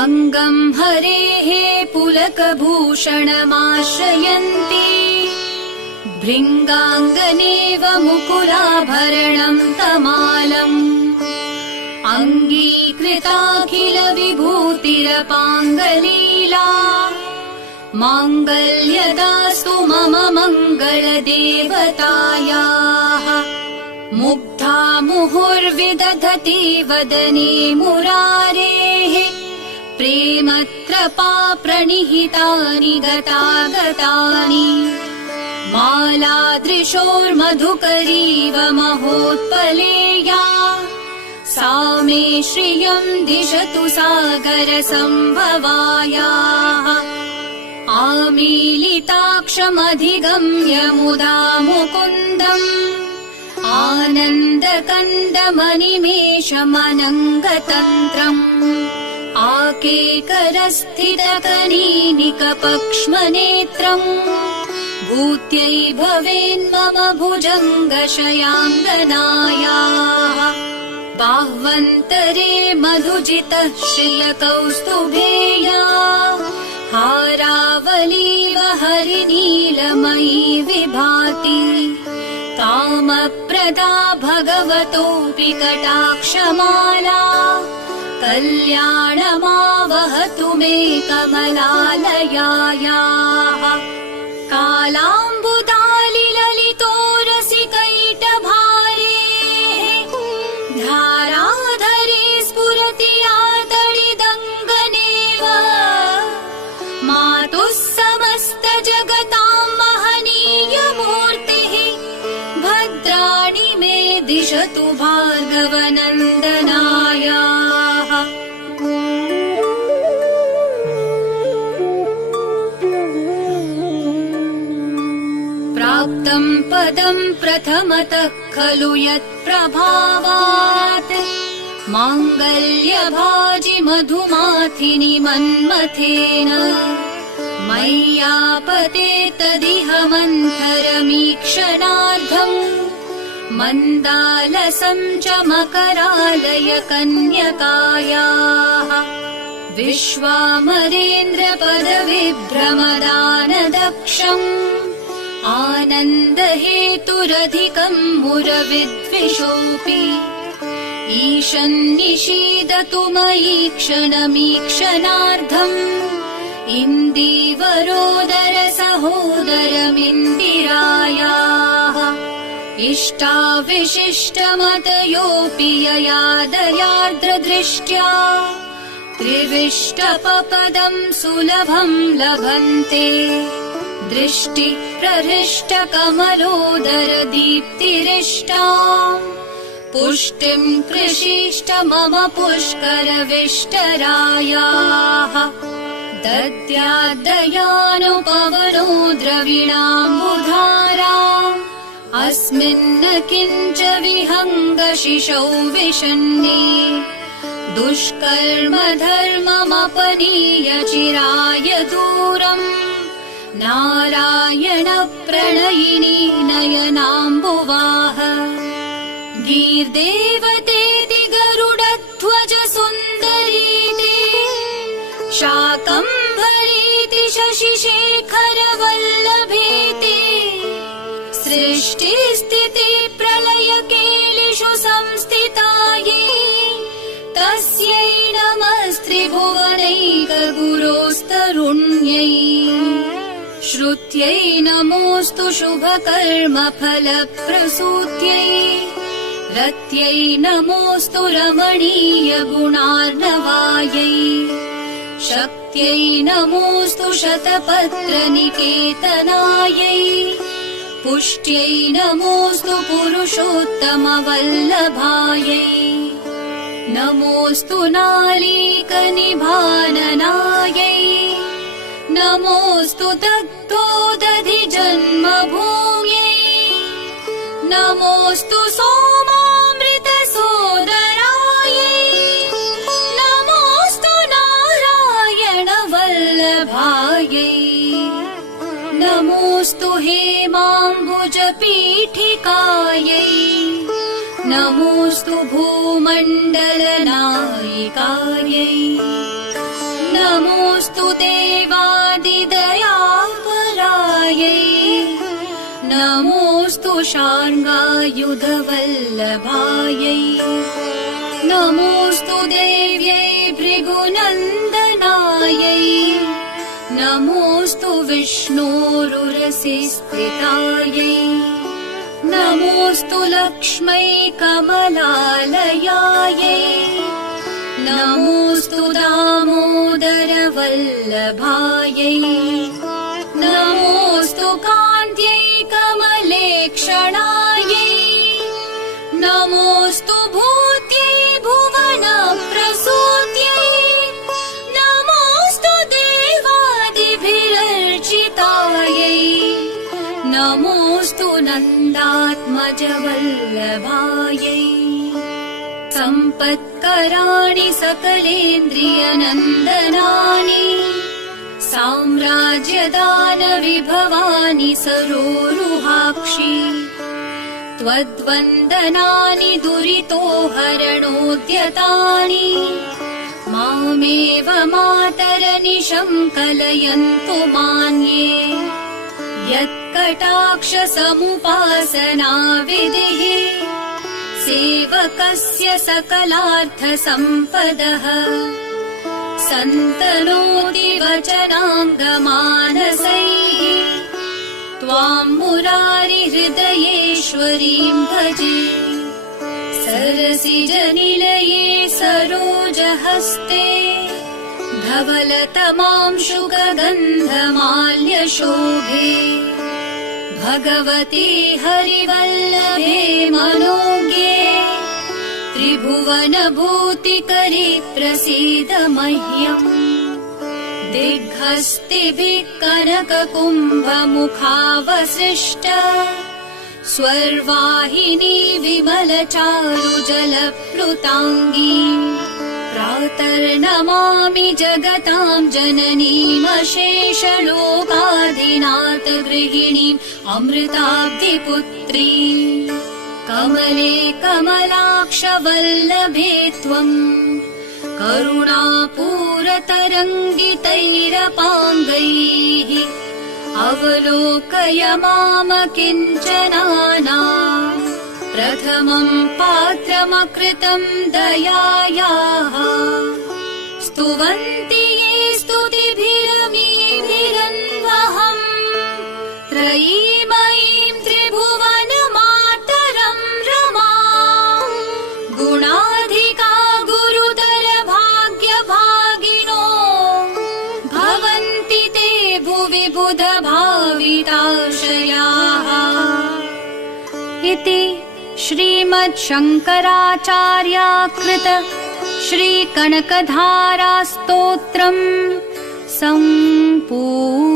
अङ्गम् हरेः पुलकभूषणमाश्रयन्ति भृङ्गाङ्गनेव मुकुलाभरणम् तमालम् अङ्गीकृताखिल विभूतिरपाङ्गलीला माङ्गल्यदास्तु मम मङ्गलदेवतायाः मुग्धा मुहुर्विदधति वदने मुरारेः प्रेमत्रपा प्रणिहितानि गतागतानि मालादृशोर्मधुकरीव महोत्पलेया सा मे श्रियम् दिशतु सागरसम्भवायाः आमीलिताक्षमधिगम्य मुदा मुकुन्दम् आनन्दकन्दमनिमेषमनङ्गतन्त्रम् आकेकरस्थितकनीनिकपक्ष्मनेत्रम् भूत्यै भवेन्मम भुजङ्गशयाङ्गनायाः बाह्वन्तरे मधुजितः श्रियकौस्तुभेया हारावलीव हरिनीलमयी विभाति कामप्रदा भगवतोऽपि कटाक्षमाला कल्याणमावहतु मे कमलालयायाः कालाम्बुदालिललितोरसिकैटभारेः धाराधरे स्फुरति आतडिदङ्गनेव मातुः समस्तजगतां महनीयमूर्तिः भद्राणि मे दिशतु भार्गवनन्दनायाः प्राप्तम् पदम् प्रथमतः खलु यत्प्रभावात् माङ्गल्यभाजि मधुमाथिनि मन्मथेन मय्यापते तदिह मन्थरमीक्षणार्धम् मन्दालसम् च मकरालय कन्यकायाः विश्वामरेन्द्रपदविभ्रमदानदक्षम् आनन्दहेतुरधिकम् मुरविद्विषोऽपि ईशन्निषीदतु मयि क्षणमीक्षणार्धम् इन्दीवरोदरसहोदरमिन्दिरायाः इष्टाविशिष्टमतयोऽपि यया दयार्द्रदृष्ट्या त्रिविष्टपपदम् सुलभम् लभन्ते दृष्टि प्रहृष्टकमलोदर दीप्तिरिष्टा पुष्टिम् कृषीष्ट मम पुष्करविष्टरायाः दद्याद्दयानुपवनो द्रविणाम्बुधारा अस्मिन्न किञ्च विहङ्गशिशौ विशन्ने दुष्कर्म धर्ममपनीय चिराय दूरम् नारायण प्रणयिनी नयनाम्बुवाह गीर्देवतेति गरुडध्वज सुन्दरीति शाकम्भरीति शशिशेखर वल्लभेति सृष्टिस्थिति प्रलय केलिषु संस्थितायै तस्यै नमस्त्रिभुवनैकगुरोस्तरुण्यै श्रुत्यै नमोऽस्तु शुभकर्मफलप्रसूत्यै रत्यै नमोऽस्तु रमणीयगुणार्णवायै शक्त्यै नमोऽस्तु शतपत्रनिकेतनायै पुष्ट्यै नमोऽस्तु पुरुषोत्तमवल्लभायै नमोऽस्तु नालीकनिभाननायै नमोऽस्तु दग्धोदधिजन्मभूम्यै नमोऽस्तु सोमामृतसोदरायै नमोऽस्तु नारायणवल्लभायै नमोऽस्तु हेमाम्बुजपीठिकायै नमोऽस्तु भूमण्डलनायिकायै नमोऽस्तु देवादिदयापरायै नमोऽस्तु शार्ङ्गायुधवल्लभायै नमोऽस्तु देव्यै भृगुनन्दनायै नमोऽस्तु विष्णोरुरसिस्थितायै नमोऽस्तु लक्ष्मै कमलालयायै नमोऽस्तु दामोदरवल्लभायै नमोऽस्तु कान्त्यै कमलेक्षणायै नमोऽस्तु भूत्यै भुवनप्रसूत्यै नमोऽस्तु देवादिभिरर्चितायै नमोऽस्तु नन्दात्मजवल्लभायै सम्पत्कराणि सकलेन्द्रियनन्दनानि साम्राज्यदानविभवानि सरोरुहाक्षि त्वद्वन्दनानि दुरितोहरणोद्यतानि मामेव मातरनिशं कलयन्तु मान्ये यत्कटाक्षसमुपासनाविधिः सेवकस्य सकलार्थसम्पदः सन्तनोति वचनाङ्गमानसैः त्वां मुरारिहृदयेश्वरीं भजे सरसिजनिलये सरोजहस्ते धवलतमांशुकगन्धमाल्यशोभे भगवते हरिवल्लभे मनोज्ञे त्रिभुवनभूतिकरे प्रसीद मह्यम् दिग्हस्तिभिः कनककुम्भमुखावसृष्ट स्वर्वाहिनी विमलचारुजलप्लुताङ्गी प्रातर्नमामि जगतां जननीमशेषलोकाधिनाथ गृहिणीम् अमृताब्धिपुत्री कमले कमलाक्षवल्लभे त्वम् करुणापूरतरङ्गितैरपाङ्गैः अवलोकय मामकिञ्चनानाम् प्रथमं पात्रमकृतं दयायाः स्तुवन्ति ये स्तुतिभिरमीभिरन्वहम् त्रयीमयीं त्रिभुवनमातरं रमाम् गुणाधिका गुरुतर भाग्यभागिनो भवन्ति ते भुवि बुधभाविताशयाः इति श्रीमच्छङ्कराचार्याकृत श्रीकनकधारास्तोत्रम् सम्पूर्णम्।